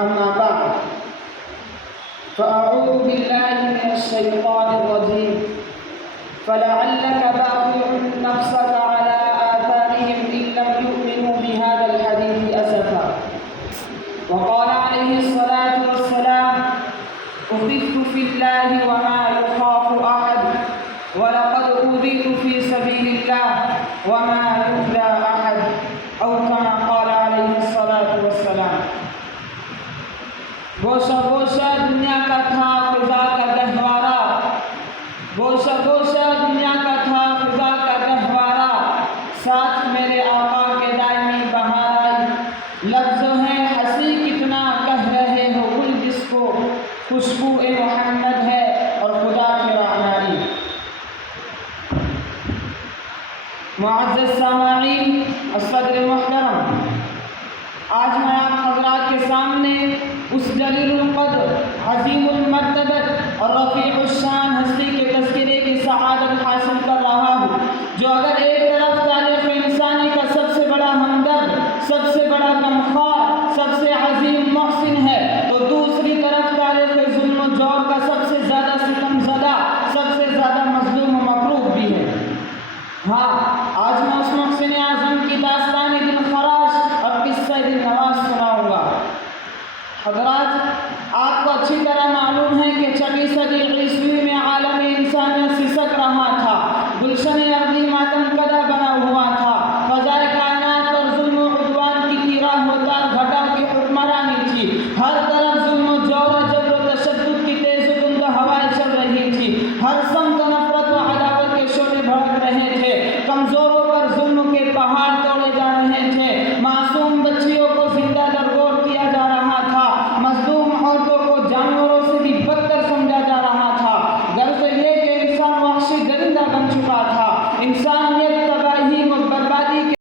أما بعد فأعوذ بالله من الشيطان الرجيم فلعلك باخع نفسك على آثارهم إن لم يؤمنوا بهذا الحديث أسفا. وقال عليه الصلاة والسلام أخذت في الله وما يخاف أحد ولقد أوذيت في سبيل الله وما يؤذى أحد أو كما قال عليه الصلاة والسلام. गोशा गोशा दुनिया का था फिजा का गहवारा, गोशा गोशा दुनिया का था फिजा का गहवारा, साथ मेरे आका के दायमी बहार आई। लफ्ज़ है हंसी कितना कह रहे हो गुल जिसको खुशबू ए मोहम्मद है और खुदा की रहमानी। मुअज़्ज़ज़ सामईन अस्सदर मोहतरम, आज मैं आप हज़रात के सामने उस जलीलुल क़द्र अज़ीमुल मर्तबत और रफ़ीउश शान हस्ती के तज़किरे की सआदत हासिल कर रहा हूँ, जो अगर एक तरफ तारीख़ इंसानी का सबसे बड़ा हमदर्द, सबसे बड़ा गमख़ार, सबसे अज़ीम मोहसिन है, तो दूसरी तरफ तारीख़ ज़ुल्म व जौर का सबसे ज़्यादा सितमज़दा, सबसे ज़्यादा मज़लूम व मकरूह भी है। हाँ, आज मैं उस मोहसिन आज़म की दास्तान दिल ख़राश और किस्सा दिल नवाज़ सुनाऊँगा। हज़रात, आपको अच्छी तरह मालूम है कि 6वीं सदी ईस्वी में आलम इंसानियत सिसक रहा था, गुलशन अर्दी मातम कदा बना हुआ था, फ़ज़ाए कायनात और ज़ुल्म व उद्वान की तीरा होता घटा की हुक्मरानी थी, हर तरफ ज़ुल्म व जौर जबर व तशद्दुद की तेज़ तुंद हवाएं चल रही थी, हर समत नफ़रत व अदावत के शोले भड़क रहे थे, कमज़ोरों पर ज़ुल्म के पहाड़ तोड़े जा रहे थे, मासूम बच्चियों को जिंदा दरगोर किया जा रहा था, मज़लूम औरतों को जानवरों से भी बदतर समझा जा रहा था। गर्ज़ ये कि इंसान वहशी दरिंदा बन चुका था, इंसानियत